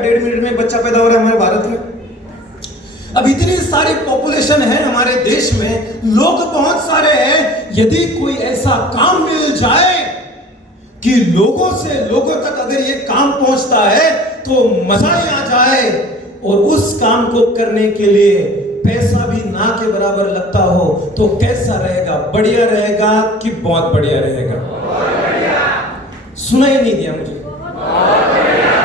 1.5 minute में बच्चा पैदा हो रहा है हमारे भारत में। अब इतनी सारी पॉपुलेशन है हमारे देश में, लोग बहुत सारे हैं। यदि कोई ऐसा काम मिल जाए कि लोगों से लोगों तक अगर ये काम पहुंचता है तो मजा ही आ जाए, और उस काम को करने के लिए पैसा भी ना के बराबर लगता हो, तो कैसा रहेगा? बढ़िया रहेगा कि बहुत बढ़िया रहेगा? सुना ही नहीं दिया मुझे,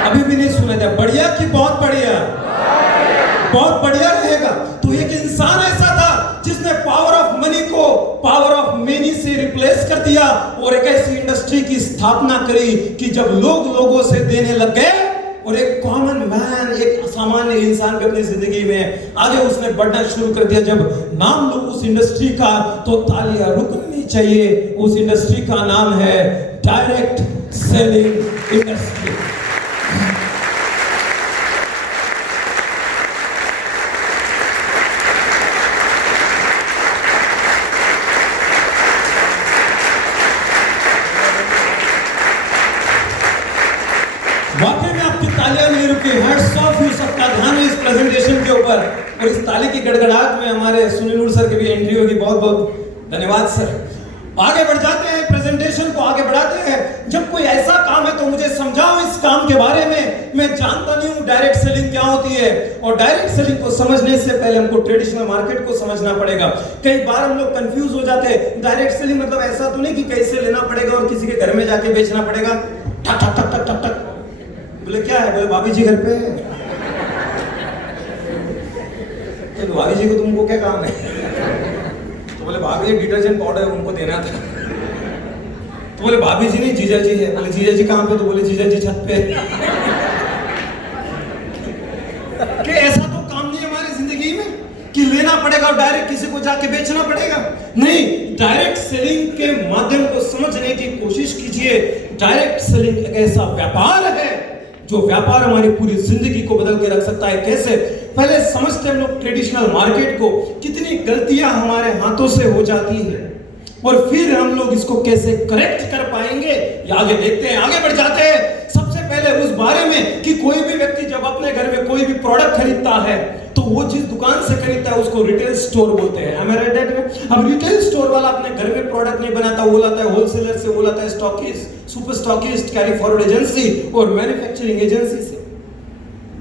अभी भी नहीं सुना दिया। बढ़िया कि बहुत बढ़िया? बहुत बढ़िया रहेगा। तो एक इंसान ऐसा था जिसने पावर ऑफ मनी को पावर ऑफ मेनी से रिप्लेस कर दिया और एक ऐसी इंडस्ट्री की स्थापना करी कि जब लोग लोगों से देने लग गए और एक कॉमन मैन, एक सामान्य इंसान भी अपनी जिंदगी में आगे उसने बढ़ना शुरू कर दिया। जब नाम लो उस इंडस्ट्री का तो तालियां रुकनी चाहिए। उस इंडस्ट्री का नाम है डायरेक्ट सेलिंग इंडस्ट्री। वाकई में आपकी तालियां नहीं रुकी। हैट्स ऑफ यू, सबका ध्यान है इस प्रेजेंटेशन के ऊपर। और इस ताली की गड़गड़ाहट में हमारे सुनील सर की भी एंट्री होगी। बहुत बहुत धन्यवाद सर। आगे बढ़ जाते हैं, प्रेजेंटेशन को आगे बढ़ाते हैं। जब कोई ऐसा काम है तो मुझे समझाओ इस काम के बारे में। मैं जानता नहीं हूं डायरेक्ट सेलिंग क्या होती है, और डायरेक्ट सेलिंग को समझने से पहले हमको ट्रेडिशनल मार्केट को समझना पड़ेगा। कई बार हम लोग कंफ्यूज हो जाते हैं। डायरेक्ट सेलिंग मतलब ऐसा तो नहीं कि कैसे लेना पड़ेगा और किसी के घर में जाके बेचना पड़ेगा। ठक ठक ठक ठक ठक ठक। बोले क्या है? बोले भाभी जी घर पे है। तो भाभी जी को तुमको क्या काम है? तो बोले भाभी डिटर्जेंट पाउडर उनको देना था। तो बोले भाभी जी नहीं, जीजा जी है। बोले जीजा जी कहाँ पे? तो बोले जीजा जी छत पे। कि ऐसा तो काम नहीं हमारी जिंदगी में कि लेना पड़ेगा और डायरेक्ट किसी को जाके बेचना पड़ेगा। नहीं, डायरेक्ट सेलिंग के माध्यम को समझने की कोशिश कीजिए। डायरेक्ट सेलिंग एक ऐसा व्यापार है जो व्यापार हमारी पूरी जिंदगी को बदल के रख सकता है। कैसे? पहले समझते हम लोग ट्रेडिशनल मार्केट को, कितनी गलतियां हमारे हाथों से हो जाती है और फिर हम लोग इसको कैसे करेक्ट कर पाएंगे, ये आगे देखते हैं। आगे बढ़ जाते हैं। सबसे पहले उस बारे में कि कोई भी व्यक्ति जब अपने घर में कोई भी प्रोडक्ट खरीदता है तो वो जिस दुकान से खरीदता है उसको रिटेल स्टोर बोलते हैं। Am I right that way? अब रिटेल स्टोर वाला अपने घर में प्रोडक्ट नहीं बनाता, वो लाता है होलसेलर से, वो लाता है stockist, super stockist, carry forward agency और मैन्युफैक्चरिंग एजेंसी से।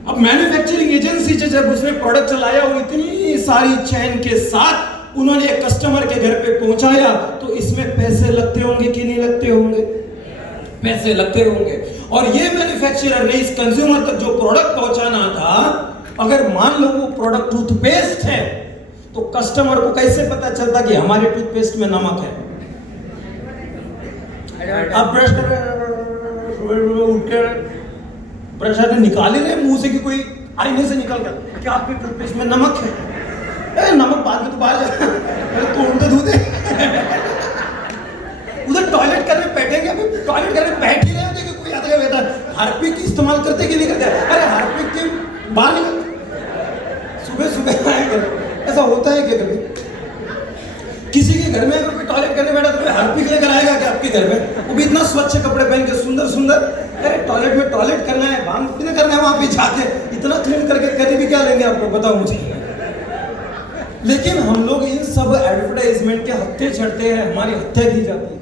अब मैन्युफैक्चरिंग एजेंसी से जब उसने प्रोडक्ट चलाया वो इतनी सारी चैन के साथ उन्होंने एक कस्टमर के घर पे पहुंचाया, तो इसमें पैसे लगते होंगे कि नहीं लगते होंगे? पैसे लगते होंगे। और ये मैन्युफैक्चरर ने इस कंज्यूमर तक जो प्रोडक्ट पहुंचाना था, अगर मान लो वो प्रोडक्ट टूथपेस्ट है तो कस्टमर को कैसे पता चलता कि हमारे टूथपेस्ट में नमक है? अब ब्रश ब्रश निकाले ले मुंह से कि कोई आईने से निकल गया कि आपके टूथपेस्ट में नमक है। नमक बाद में तो बाहर जाता है, तो धोते उधर टॉयलेट करने बैठेंगे, टॉयलेट करने बैठ ही रहे होते कि कोई आता है हार्पिक इस्तेमाल करते कि नहीं करते? अरे हार्पिक के बाहर निकल सुबह सुबह आएंगे। ऐसा होता है क्या कभी? किसी के घर में अगर कोई टॉयलेट करने बैठा तो हार्पिक लेकर आएगा क्या आपके घर में? वो भी इतना स्वच्छ कपड़े पहन के सुंदर सुंदर। अरे टॉयलेट में टॉयलेट करना है, भांग पीना करना है, वहां पे जाके इतना क्लीन करके करने भी क्या लेंगे आपको बताओ मुझे। लेकिन हम लोग इन सब एडवर्टाइजमेंट के हत्थे चढ़ते हैं, हमारी हत्या की जाती है।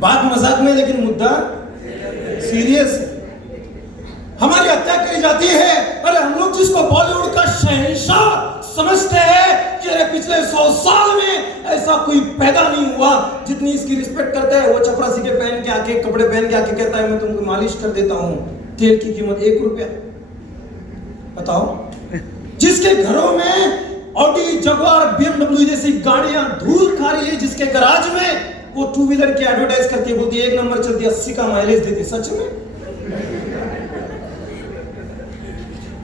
बात मजाक में, लेकिन मुद्दा सीरियस। हमारी हत्या करी जाती है। अरे हम लोग जिसको बॉलीवुड का शहंशाह समझते हैं कि अरे पिछले 100 साल में ऐसा कोई पैदा नहीं हुआ जितनी इसकी रिस्पेक्ट करता है। वो चपरासी के पहन के आके, कपड़े पहन के आके कहता है मैं तुमको मालिश कर देता हूं, तेल की कीमत 1 रुपया। बताओ, जिसके घरों में ऑडी, जगुआर, BMW जैसी गाड़ियां धूल खा रही है, जिसके गराज में वो 2 व्हीलर की एडवर्टाइज करके बोलती है 1 नंबर चलती है, 80 का माइलेज देती। सच में?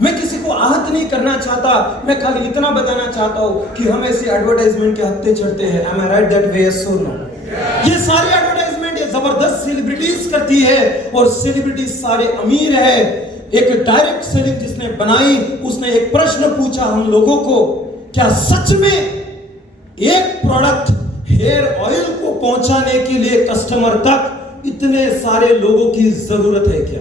मैं किसी को आहत नहीं करना चाहता, मैं खाली इतना बताना चाहता हूं कि हम ऐसी एडवर्टाइजमेंट के हत्थे चढ़ते हैं। Am I right that way? Yes or no? ये सारी एडवर्टाइजमेंट ये जबरदस्त सेलिब्रिटीज करती है और सेलिब्रिटी सारे अमीर है। एक डायरेक्ट सेलिंग जिसने बनाई, उसने एक प्रश्न पूछा हम लोगों को, क्या सच में एक प्रोडक्ट हेयर ऑयल को पहुंचाने के लिए कस्टमर तक इतने सारे लोगों की जरूरत है क्या?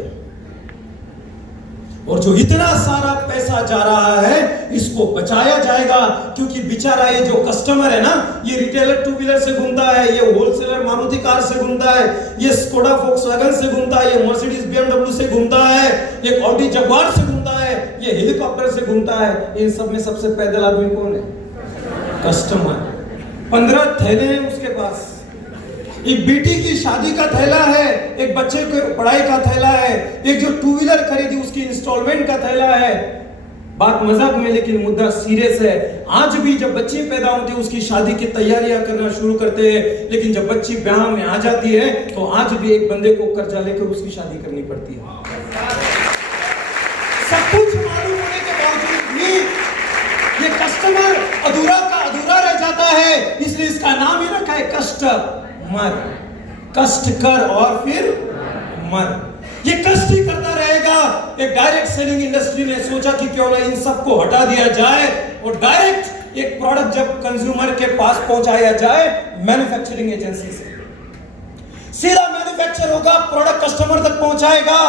और जो इतना सारा पैसा जा रहा है इसको बचाया जाएगा, क्योंकि बेचारा ये जो कस्टमर है ना, ये रिटेलर टू व्हीलर से घूमता है, ये होलसेलर मारुति कार से घूमता है, ये स्कोडा फोक्सवैगन से घूमता है, ये मर्सिडीज BMW से घूमता है, ये ऑडी जगुआर से घूमता है, ये हेलीकॉप्टर से घूमता है। इन सब में सबसे पैदल आदमी कौन है? कस्टमर। 15 थैले हैं उसके पास। एक बेटी की शादी का थैला है, एक बच्चे को पढ़ाई का थैला है, एक जो टू व्हीलर खरीदी उसकी इंस्टॉलमेंट का थैला है। बात मजाक में लेकिन मुद्दा सीरियस है। आज भी जब बच्चे पैदा होते हैं उसकी शादी की तैयारियां करना शुरू करते हैं, लेकिन जब बच्ची ब्याह में आ जाती है तो आज भी एक बंदे को कर्जा लेकर उसकी शादी करनी पड़ती है। सब कुछ मालूम होने के बावजूद भी ये कस्टमर अधूरा का अधूरा रह जाता है, इसलिए इसका नाम ही रखा है कस्टमर। कष्ट कर और फिर मर। ये कष्ट ही करता रहेगा। एक डायरेक्ट सेलिंग इंडस्ट्री ने सोचा कि क्यों ना इन सबको हटा दिया जाए और डायरेक्ट एक प्रोडक्ट जब कंज्यूमर के पास पहुंचाया जाए मैन्युफैक्चरिंग एजेंसी से, सीधा मैन्युफैक्चर होगा, प्रोडक्ट कस्टमर तक पहुंचाएगा।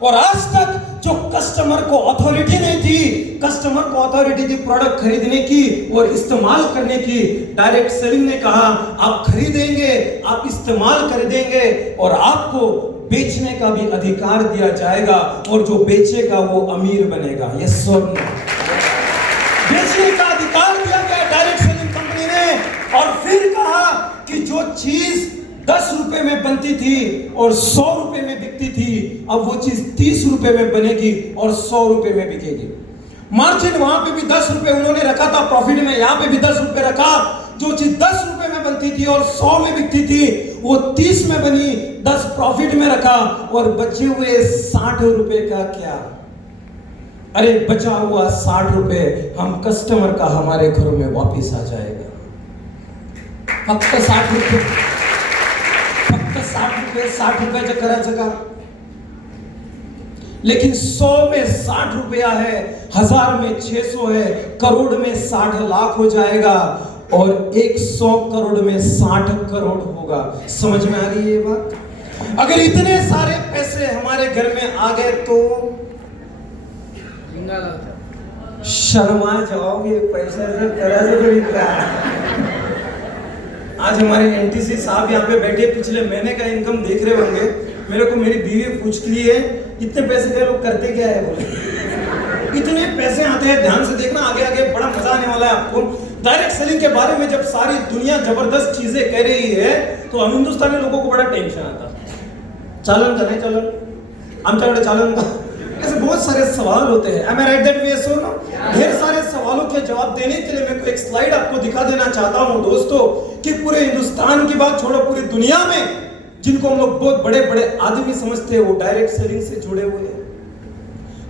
और आज तक जो कस्टमर को अथॉरिटी नहीं थी, कस्टमर को अथॉरिटी थी प्रोडक्ट खरीदने की और इस्तेमाल करने की, डायरेक्ट सेलिंग ने कहा आप खरीदेंगे, आप इस्तेमाल कर देंगे और आपको बेचने का भी अधिकार दिया जाएगा, और जो बेचेगा वो अमीर बनेगा। ये सब बेचने का अधिकार दिया गया डायरेक्ट सेलिंग कंपनी ने। और फिर कहा कि जो चीज 10 रुपए में बनती थी और 100 रुपए में बिकती थी, अब वो चीज 30 रुपए में बनेगी और 100 रुपए में बिकेगी। मार्जिन वहां पे भी 10 रुपए उन्होंने रखा था प्रॉफिट में, यहां पे भी 10 रुपए रखा। जो चीज 10 रुपए में बनती थी और 100 में बिकती थी वो 30 में बनी, 10 प्रॉफिट में रखा और बचे हुए 60 रुपए का क्या? अरे बचा हुआ 60 रुपए हम कस्टमर का हमारे घरों में वापिस आ जाएगा। फक्त 60 रुपए, फक्त 60 रुपए जो करा सका। लेकिन 100 में 60 रुपया है, 1000 में 600 है, करोड़ में 60 लाख हो जाएगा और 100 करोड़ में 60 करोड़ होगा। समझ में आ रही है ये बात? अगर इतने सारे पैसे हमारे घर में आ गए तो शर्मा जाओगे, पैसा से तरह से तो निकला। आज हमारे एनटीसी साहब यहाँ पे बैठे, पिछले महीने का इनकम देख रहे होंगे। मेरे को मेरी बीवी पूछ रही है इतने पैसे के लोग करते क्या है? बोले इतने पैसे आते हैं, ध्यान से देखना, आगे आगे बड़ा मजा आने वाला है आपको। डायरेक्ट सेलिंग के बारे में जब सारी दुनिया जबरदस्त चीजें कह रही है तो हम हिंदुस्तानी लोगों को बड़ा टेंशन आता। चालन का नहीं चालन, आमच्याकडे चालन का, ऐसे बहुत सारे सवाल होते हैं। Am I right that way? So no? ढेर सारे सवालों के जवाब देने के लिए मैं एक स्लाइड आपको दिखा देना चाहता हूं दोस्तों, कि पूरे हिंदुस्तान की बात छोड़ो, पूरी दुनिया में जिनको हम लोग बहुत बड़े बड़े आदमी समझते हैं वो डायरेक्ट सेलिंग से जुड़े हुए हैं।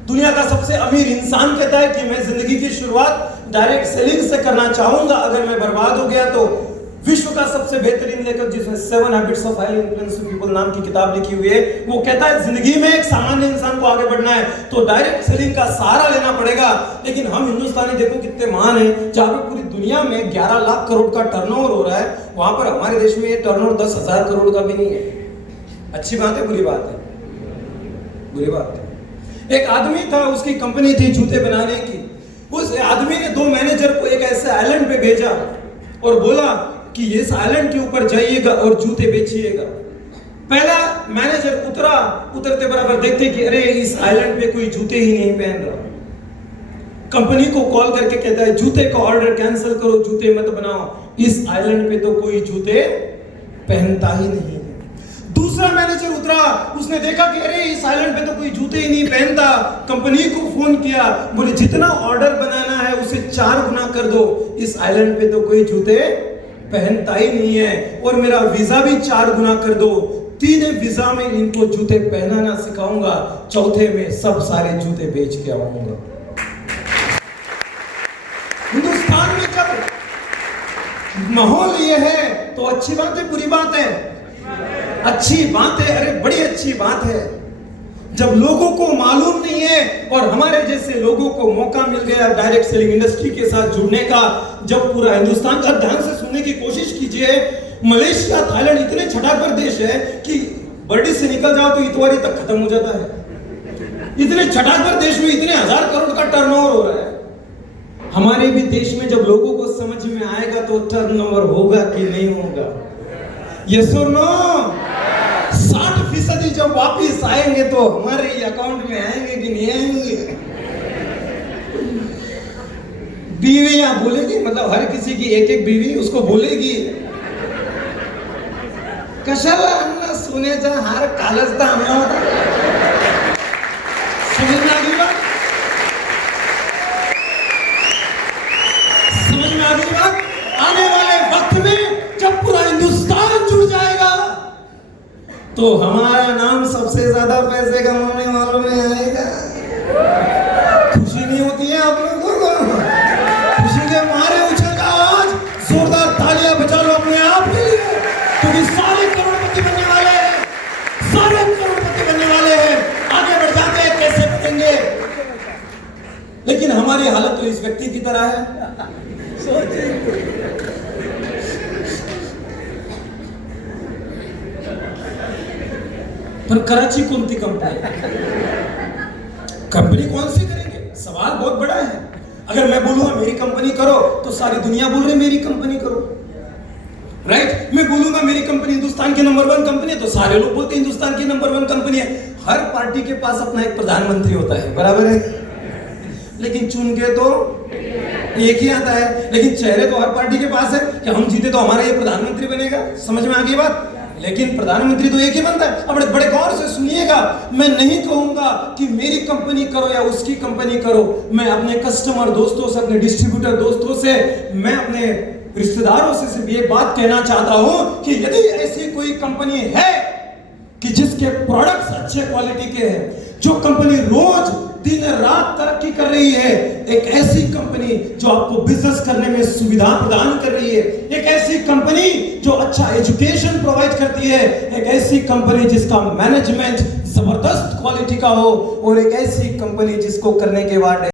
दुनिया का सबसे अमीर इंसान कहता है कि मैं जिंदगी की शुरुआत डायरेक्ट सेलिंग से करना चाहूंगा, अगर मैं बर्बाद हो गया तो। विश्व का सबसे बेहतरीन लेखक जिसने 7 habits of highly influencing people नाम की किताब लिखी हुई है, वो कहता है जिंदगी में एक सामान्य इंसान को आगे बढ़ना है तो डायरेक्ट सेलिंग का सहारा लेना पड़ेगा। लेकिन हम हिंदुस्तानी देखो कितने महान हैं, जहां पे पूरी दुनिया में 11 लाख करोड़ का टर्नओवर हो रहा है, वहां पर हमारे देश में ये टर्नओवर 10,000 करोड़ का भी नहीं है। अच्छी बात है, बुरी बात है? बुरी बात है। एक आदमी था, उसकी कंपनी थी जूते बनाने की। उस आदमी ने 2 मैनेजर को एक ऐसे आइलैंड पे भेजा और बोला कि इस आइलैंड के ऊपर जाइएगा और जूते बेचिएगा। पहला मैनेजर उतरा, उतरते बराबर देखते कि अरे इस आइलैंड पे कोई जूते ही नहीं पहन रहा। कंपनी को कॉल करके कहता है जूते का ऑर्डर कैंसिल करो, जूते मत बनाओ, इस आइलैंड पे तो कोई जूते पहनता ही नहीं है। दूसरा मैनेजर उतरा, उसने देखा कि अरे इस आइलैंड पे तो कोई जूते ही नहीं पहनता। कंपनी को फोन किया, बोले जितना ऑर्डर बनाना है उसे 4 गुना कर दो, इस आइलैंड पे तो कोई जूते पहनता ही नहीं है, और मेरा वीजा भी 4 गुना कर दो। 3 वीजा में इनको जूते पहनाना सिखाऊंगा, 4थे में सब सारे जूते बेच के आऊंगा। हिंदुस्तान में जब माहौल ये है तो अच्छी बात है, बुरी बात है? अच्छी बात है, अरे बड़ी अच्छी बात है। जब लोगों को मालूम नहीं है और हमारे जैसे लोगों को मौका मिल गया डायरेक्ट सेलिंग इंडस्ट्री के साथ जुड़ने का, जब पूरा हिंदुस्तान, जब ध्यान से सुनने की कोशिश कीजिए, मलेशिया थाईलैंड इतने छठाकर देश है कि बर्डी से निकल जाओ तो इतवारी तक खत्म हो जाता है। इतने छटाक देश में इतने 1000 करोड़ का टर्नओवर हो रहा है। हमारे भी देश में जब लोगों को समझ में आएगा तो टर्नओवर होगा कि नहीं होगा? यस और नो? 60% जब वापिस आएंगे तो हमारे ही अकाउंट में आएंगे कि नहीं आएंगे? बीवियां बोलेगी, मतलब हर किसी की एक एक बीवी उसको बोलेगी, कशाला आणला सोन्याचा हार, कालच तर आणला होता। समझ में आ गई बात? समझ में आ गई बात? आने वाले वक्त में जब पूरा हिंदुस्तान जुड़ जाएगा तो हमारा नाम सबसे ज्यादा पैसे कमाने वालों में आएगा। खुशी नहीं होती है आप लोगों को? खुशी के मारे उछल का आवाज, जोरदार तालियां बजा लो अपने आप के लिए, क्योंकि सारे करोड़पति बनने वाले हैं, सारे करोड़पति बनने वाले हैं। आगे बढ़ जाते हैं, कैसे बनेंगे? लेकिन हमारी हालत तो इस व्यक्ति की तरह है। पर कराची कौन सी कंपनी कौन सी करेंगे? सवाल बहुत बड़ा है। अगर मैं बोलूंगा मेरी कंपनी करो तो सारी दुनिया बोल रही मेरी कंपनी करो, राइट? मैं बोलूंगा मेरी कंपनी हिंदुस्तान की नंबर 1 कंपनी है तो सारे लोग बोलते हैं हिंदुस्तान की नंबर 1 कंपनी है। हर पार्टी के पास अपना एक प्रधानमंत्री होता है, बराबर है? लेकिन चुन के तो एक ही आता है, लेकिन चेहरे तो हर पार्टी के पास है कि हम जीते तो हमारा ये प्रधानमंत्री बनेगा। समझ में आ गई बात? लेकिन प्रधानमंत्री तो एक ही बनता है। अब बड़े गौर से सुनिएगा, मैं नहीं कहूंगा कि मेरी कंपनी करो या उसकी कंपनी करो। मैं अपने कस्टमर दोस्तों से, अपने डिस्ट्रीब्यूटर दोस्तों से, मैं अपने रिश्तेदारों से सिर्फ ये बात कहना चाहता हूं कि यदि ऐसी कोई कंपनी है कि जिसके प्रोडक्ट्स अच्छे क्वालिटी के हैं, जो कंपनी रोज दिन रात तरक्की कर रही है, एक ऐसी कंपनी जो आपको बिजनेस करने में सुविधा प्रदान कर रही है, एक ऐसी कंपनी जो अच्छा एजुकेशन प्रोवाइड करती है, एक ऐसी कंपनी जिसका मैनेजमेंट जबरदस्त क्वालिटी का हो, और एक ऐसी कंपनी जिसको करने के बाद